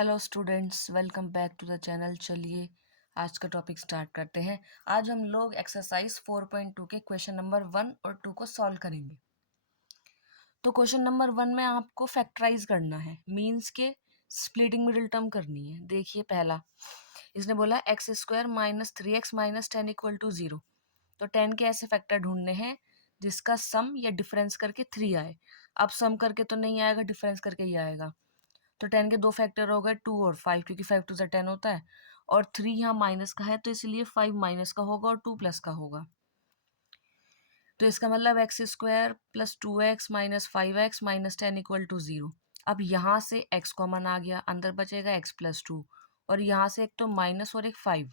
Hello students, welcome back to the channel. चलिए आज का टॉपिक स्टार्ट करते हैं। आज हम लोग एक्सरसाइज 4.2 के क्वेश्चन नंबर 1 और 2 को सॉल्व करेंगे। तो क्वेश्चन नंबर 1 में आपको फैक्टराइज करना है, मीन्स के स्प्लिटिंग मिडिल टर्म करनी है। देखिए पहला इसने बोला x square minus 3x minus 10 equal to 0। तो 10 के ऐसे फैक्टर ढूंढने हैं जिसका सम या डिफरेंस करके 3 आए। अब सम करके तो नहीं आएगा, डिफरेंस करके ही आएगा। तो 10 के दो फैक्टर हो गए 2 और 5, क्योंकि 5 टू 10 होता है और 3 यहाँ माइनस का है तो इसलिए 5 माइनस का होगा और 2 प्लस का होगा। तो इसका मतलब x square plus 2x minus 5x minus 10 equal to 0। अब यहाँ से x कॉमन आ गया, अंदर बचेगा x प्लस 2 और यहाँ से एक तो माइनस और एक 5,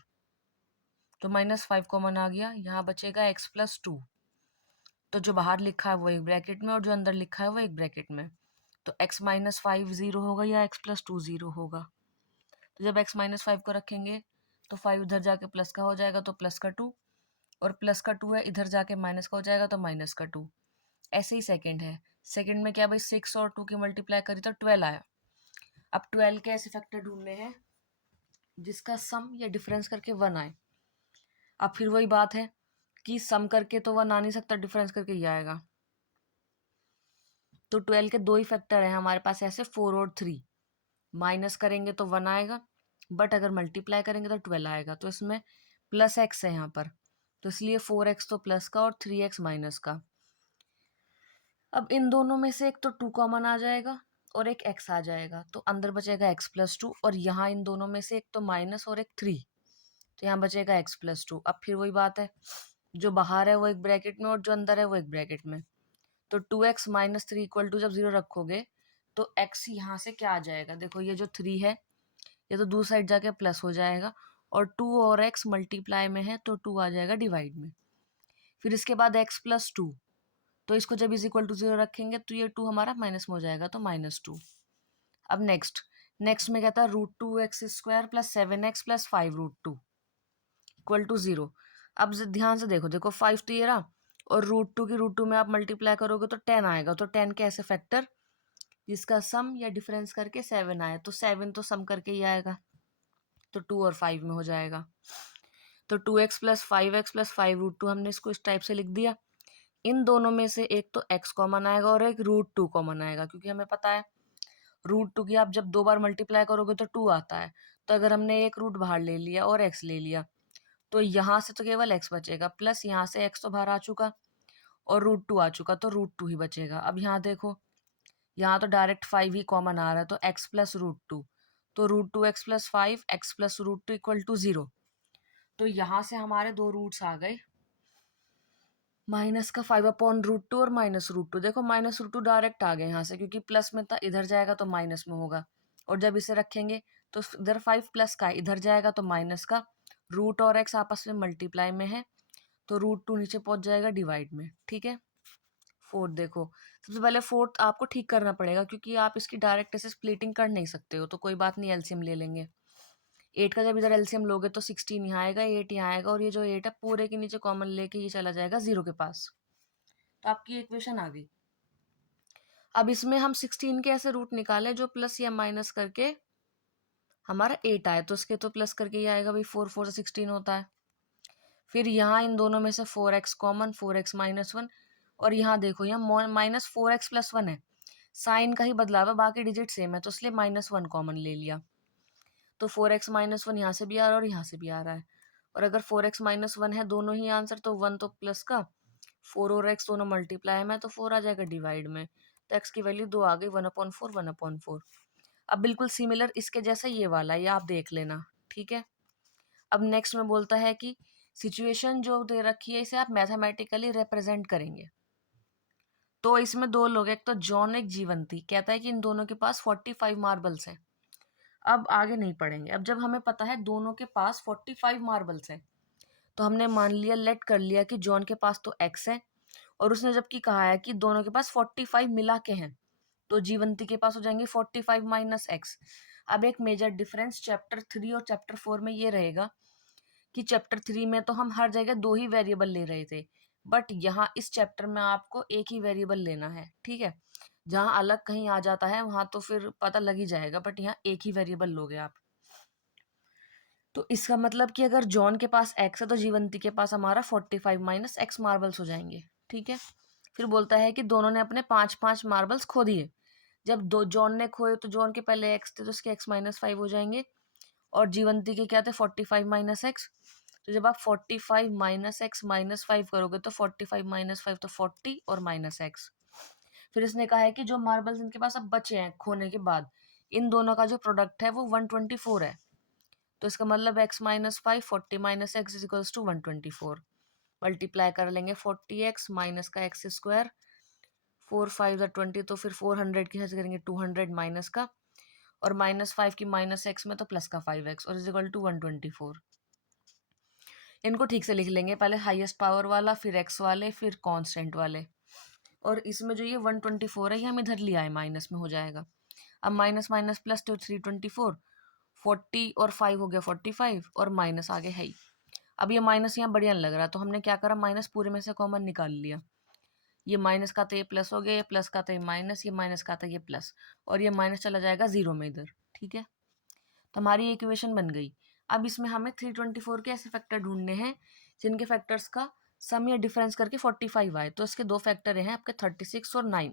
तो माइनस 5 कॉमन आ गया, यहाँ बचेगा x प्लस 2। तो जो बाहर लिखा है वो एक ब्रैकेट में और जो अंदर लिखा है वो एक ब्रैकेट में। तो x माइनस 5 0 होगा या x प्लस 2 0 होगा। तो जब x माइनस 5 को रखेंगे तो 5 उधर जाके प्लस का हो जाएगा तो प्लस का 2, और प्लस का 2 है इधर जाके माइनस का हो जाएगा तो माइनस का 2। ऐसे ही सेकंड है, सेकंड में क्या भाई 6 और 2 की मल्टीप्लाई करी तो 12 आया। अब 12 के ऐसे फैक्टर ढूंढने हैं जिसका सम या डिफरेंस करके 1 आए। अब फिर वही बात है कि सम करके तो 1 आ नहीं सकता, डिफरेंस करके ही आएगा। तो 12 के दो ही फैक्टर है हमारे पास, ऐसे 4 और 3। माइनस करेंगे तो 1 आएगा, बट अगर मल्टीप्लाई करेंगे तो 12 आएगा। तो इसमें प्लस एक्स है यहाँ पर, तो इसलिए 4x तो प्लस का और 3x माइनस का। अब इन दोनों में से एक तो 2 कॉमन आ जाएगा और एक x आ जाएगा, तो अंदर बचेगा x प्लस 2 और यहाँ इन दोनों में से एक तो माइनस और एक 3, तो यहाँ बचेगा x प्लस 2। अब फिर वही बात है, जो बाहर है वो एक ब्रैकेट में और जो अंदर है वो एक ब्रैकेट में। तो 2x माइनस 3 इक्वल टू जब 0 रखोगे तो x यहाँ से क्या आ जाएगा, देखो ये जो 3 है ये तो दूसरी साइड जाके प्लस हो जाएगा और 2 और x मल्टीप्लाई में है तो 2 आ जाएगा डिवाइड में। फिर इसके बाद x प्लस 2, तो इसको जब इज इक्वल टू 0 रखेंगे तो ये 2 हमारा माइनस में हो जाएगा तो माइनस 2। अब नेक्स्ट में कहता है root 2x square plus 7x plus 5 root 2 equal to 0। अब ध्यान से देखो, 5 तो ये रहा और रूट 2 की रूट 2 में आप मल्टीप्लाई करोगे तो 10 आएगा। तो 10 के ऐसे फैक्टर जिसका सम या डिफरेंस करके 7 आए, तो 7 तो सम करके ही आएगा, तो 2 और 5 में हो जाएगा। तो 2x plus 5x plus 5 root 2 हमने इसको इस टाइप से लिख दिया। इन दोनों में से एक तो x कॉमन आएगा और एक रूट 2 कॉमन आएगा, क्योंकि हमें पता है रूट 2 की आप जब 2 बार मल्टीप्लाई करोगे तो 2 आता है। तो अगर हमने एक रूट बाहर ले लिया और x ले लिया तो यहाँ से तो केवल x बचेगा, प्लस यहाँ से x तो बाहर आ चुका और रूट 2 आ चुका, तो रूट 2 ही बचेगा। अब यहाँ देखो, यहाँ तो डायरेक्ट 5 ही कॉमन आ रहा है, तो x प्लस रूट 2, तो root 2x plus 5 x plus root 2 equal to 0। तो यहाँ से हमारे दो रूट्स आ गए, माइनस का 5 अपॉन रूट 2 और माइनस रूट 2। देखो माइनस रूट 2 डायरेक्ट आ गए यहाँ से, क्योंकि प्लस में था इधर जाएगा तो माइनस में होगा, और जब इसे रखेंगे तो इधर 5 प्लस का इधर जाएगा तो माइनस का। रूट और एक्स आपस में मल्टीप्लाई में है तो रूट 2 नीचे पहुंच जाएगा डिवाइड में। ठीक है, फोर्थ देखो, सबसे पहले फोर्थ आपको ठीक करना पड़ेगा क्योंकि आप इसकी डायरेक्ट ऐसे स्प्लिटिंग कर नहीं सकते हो, तो कोई बात नहीं, एलसीएम ले लेंगे। 8 का जब इधर एलसीएम लोगे तो 16 यहाँ आएगा, 8 यहाँ आएगा, और ये जो 8 है पूरे के नीचे कॉमन लेके ये चला जाएगा 0 के पास। तो आपकी इक्वेशन आ गई। अब इसमें हम 16 के ऐसे रूट निकालें जो प्लस या माइनस करके हमारा 8 आए, तो उसके तो प्लस करके ही आएगा भाई, 4 4 से 16 होता है। फिर यहाँ इन दोनों में से 4x कॉमन, 4x माइनस 1, और यहाँ देखो यहाँ माइनस 4x प्लस 1 है, साइन का ही बदलाव है, बाकी डिजिट सेम है, तो इसलिए माइनस 1 कॉमन ले लिया। तो 4x माइनस 1 यहाँ से भी आ रहा है और यहाँ से भी आ रहा है, और अगर 4x माइनस 1 है दोनों ही आंसर, तो 1 तो प्लस का, 4 और x दोनों मल्टीप्लाई में, तो 4 आ जाएगा डिवाइड में। तो x की वैल्यू 2 आ गई, 1/4 1/4। अब बिल्कुल सिमिलर इसके जैसा ये वाला, ये आप देख लेना। ठीक है, अब नेक्स्ट में बोलता है कि सिचुएशन जो दे रखी है इसे आप मैथमेटिकली रिप्रेजेंट करेंगे। तो इसमें दो लोग, एक तो जॉन एक जीवंती, कहता है कि इन दोनों के पास 45 मार्बल्स हैं। अब आगे नहीं पढ़ेंगे। अब जब हमें पता है दोनों के पास 45 मार्बल्स हैं तो हमने मान लिया, लेट कर लिया कि जॉन के पास तो एक्स है, और उसने जबकि कहा है कि दोनों के पास 45 मिला के हैं, तो जीवंती के पास हो जाएंगे 45 माइनस एक्स। अब एक मेजर डिफरेंस चैप्टर 3 और चैप्टर 4 में ये रहेगा कि चैप्टर 3 में तो हम हर जगह दो ही वेरिएबल ले रहे थे, बट यहाँ इस चैप्टर में आपको एक ही वेरिएबल लेना है। ठीक है, जहाँ अलग कहीं आ जाता है वहाँ तो फिर पता लग ही जाएगा, बट यहाँ एक ही वेरिएबल लोगे आप। तो इसका मतलब कि अगर जॉन के पास एक्स है तो जीवंती के पास हमारा 45 माइनस एक्स मार्बल्स हो जाएंगे। ठीक है। फिर बोलता है कि दोनों ने अपने 5-5 मार्बल्स खो दिए। जब दो जॉन ने खोए तो जॉन के पहले एक्स थे तो उसके एक्स माइनस 5 हो जाएंगे, और जीवंती के क्या थे 45 माइनस एक्स। तो जब आप 45 माइनस एक्स माइनस 5 करोगे तो 45 माइनस 5 तो 40 और माइनस एक्स। फिर इसने कहा है कि जो मार्बल्स इनके पास अब बचे हैं खोने के बाद, इन दोनों का जो प्रोडक्ट है वो 124 है। तो इसका मतलब x minus 5 40 minus x is equals to 124। Multiply कर लेंगे 40x माइनस का एक्स स्क्वायर, 4 5 20, तो फिर 400 की कैसे करेंगे 200 माइनस का, और माइनस 5 की माइनस एक्स में तो प्लस का 5x और इज इक्वल टू 124। इनको ठीक से लिख लेंगे, पहले हाईएस्ट पावर वाला, फिर एक्स वाले, फिर कांस्टेंट वाले। और इसमें जो ये 124 है ये हम इधर लिया है, माइनस में हो जाएगा। अब माइनस माइनस प्लस तो 324, 40 और 5 हो गया 45, और माइनस आगे है ही। अब ये माइनस यहाँ बढ़िया नहीं लग रहा तो हमने क्या करा, माइनस पूरे में से कॉमन निकाल लिया। ये माइनस का तो ये प्लस हो गया, ये प्लस का तो ये माइनस, ये माइनस का था ये प्लस, और ये माइनस चला जाएगा जीरो में इधर। ठीक है। तो हमारी इक्वेशन बन गई। अब इसमें हमें 324 के ऐसे फैक्टर ढूंढने हैं जिनके फैक्टर्स का सम या डिफरेंस करके 45 आए। तो इसके दो फैक्टर हैं आपके 36 और 9।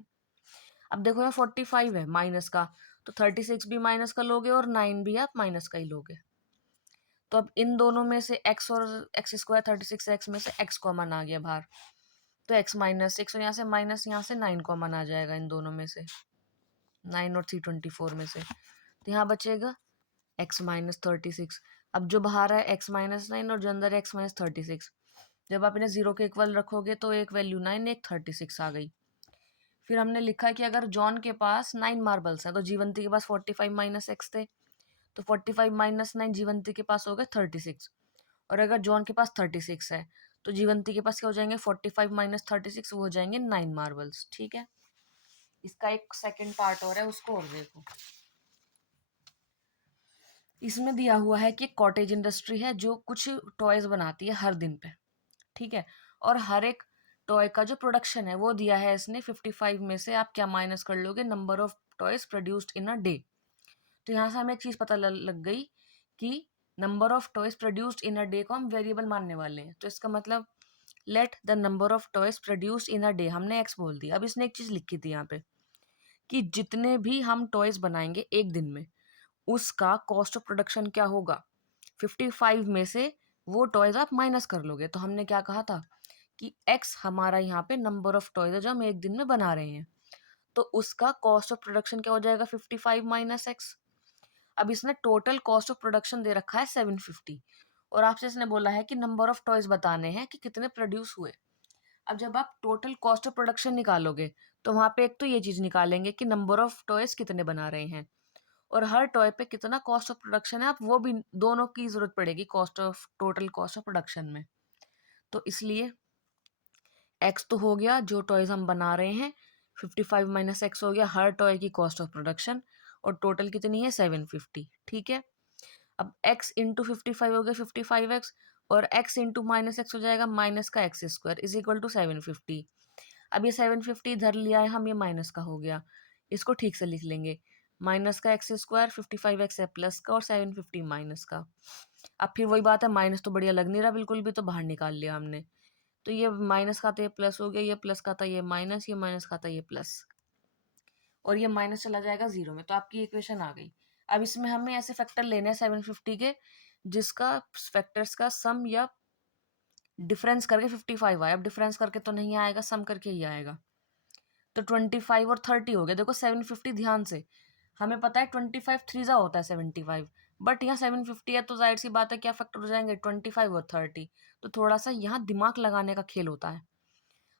अब देखो यहाँ 45 है माइनस का, तो 36 भी माइनस का लोगे और 9 भी आप माइनस का ही लोगे। तो अब इन दोनों में से x और एक्स स्क्वायर 36x में से x कॉमन आ गया बाहर, तो x माइनस 6, और यहाँ से माइनस यहाँ से 9 कॉमन आ जाएगा इन दोनों में से, 9 और 324 में से। तो यहाँ बचेगा x माइनस 36। अब जो बाहर है x माइनस 9 और जो अंदर है x माइनस 36। जब आप इन्हें जीरो के इक्वल रखोगे तो एक वैल्यू 9 एक 36 आ गई। फिर हमने लिखा कि अगर जॉन के पास 9 मार्बल्स हैं तो जीवंती के पास 45 माइनस एक्स थे, तो 45 माइनस 9 जीवंती के पास हो गए 36। और अगर जॉन के पास 36 है तो जीवंती के पास क्या हो जाएंगे 45 माइनस 36, वो हो जाएंगे 9 मार्बल्स। ठीक है। इसका एक सेकंड पार्ट और है, उसको और देखो। इसमें दिया हुआ है कि कॉटेज इंडस्ट्री है जो कुछ टॉयज बनाती है हर दिन पे। ठीक है। और हर एक टॉय का जो प्रोडक्शन है वो दिया है इसने 55 में से आप क्या माइनस कर लोगे, number of toys produced in a day. तो यहाँ से हमें एक चीज पता लग गई कि number of toys produced in a day को हम वेरिएबल मानने वाले हैं। तो इसका मतलब let the number of toys produced in a day, हमने एक्स बोल दिया। अब इसने एक चीज लिखी थी यहाँ पे कि जितने भी हम टॉयज बनाएंगे एक दिन में उसका कॉस्ट ऑफ प्रोडक्शन क्या होगा, 55 में से वो टॉयज आप माइनस कर लोगे। तो हमने क्या कहा था कि x हमारा यहाँ पे नंबर ऑफ टॉयज है जो हम एक दिन में बना रहे हैं, तो उसका कॉस्ट ऑफ प्रोडक्शन क्या हो जाएगा 55 माइनस एक्स। अब इसने टोटल कॉस्ट ऑफ प्रोडक्शन दे रखा है 750, और आपसे इसने बोला है कि नंबर ऑफ टॉयज बताने हैं कि कितने प्रोड्यूस हुए। अब जब आप टोटल कॉस्ट ऑफ प्रोडक्शन निकालोगे तो वहां पे एक तो ये चीज निकालेंगे कि नंबर ऑफ टॉयज कितने बना रहे हैं, और हर टॉय पे कितना कॉस्ट ऑफ प्रोडक्शन है, आप वो भी दोनों की जरूरत पड़ेगी cost of total cost of production में। तो इसलिए एक्स तो हो गया जो टॉयज हम बना रहे हैं, 55 माइनस एक्स हो गया हर टॉय की कॉस्ट ऑफ प्रोडक्शन, और टोटल कितनी है 750। ठीक है। अब x इंटू 55 हो गया 55x, और x इंटू माइनस एक्स हो जाएगा माइनस का x square is equal to 750। अब ये 750 इधर लिया है हम, ये माइनस का हो गया, इसको ठीक से लिख लेंगे, माइनस का एक्स स्क्वायर 55x है प्लस का, और 750 माइनस का। अब फिर वही बात है, माइनस तो बढ़िया लग नहीं रहा बिल्कुल भी, तो बाहर निकाल लिया हमने। तो ये माइनस का था ये प्लस हो गया, ये प्लस का था ये माइनस, ये माइनस का था ये प्लस, और ये माइनस चला जाएगा जीरो में। तो आपकी इक्वेशन आ गई। अब इसमें हमें ऐसे फैक्टर लेने हैं 750 के जिसका फैक्टर्स का सम या डिफरेंस करके 55 आए। अब डिफरेंस करके तो नहीं आएगा, सम करके ही आएगा। तो 25 और 30 हो गया। देखो 750 ध्यान से, हमें पता है 25 थ्रीजा होता है 75, बट यहाँ 750 है तो जाहिर सी बात है क्या फैक्टर हो जाएंगे 25 और 30। तो थोड़ा सा यहाँ दिमाग लगाने का खेल होता है,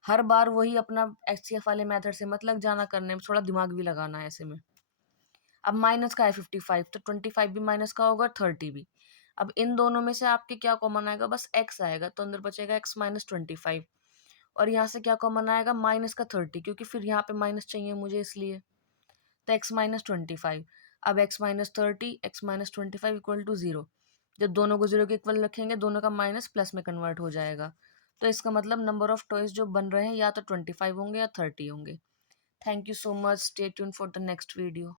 हर बार वही अपना एचसीएफ वाले मेथड से मत लग जाना करने में, थोड़ा दिमाग भी लगाना है ऐसे में। अब माइनस का है 55, तो 25 भी माइनस का होगा 30 भी। अब इन दोनों में से आपके क्या कॉमन आएगा, बस x आएगा, तो अंदर बचेगा x माइनस 25, और यहाँ से क्या कॉमन आएगा माइनस का 30, क्योंकि फिर यहाँ पे माइनस चाहिए मुझे इसलिए, तो x माइनस 25। अब x minus 30 x minus 25 equal to zero. जब दोनों को जीरो के इक्वल रखेंगे दोनों का माइनस प्लस में कन्वर्ट हो जाएगा। तो इसका मतलब नंबर ऑफ टॉयज जो बन रहे हैं या तो 25 होंगे या 30 होंगे। Thank you so much. Stay tuned for the next video.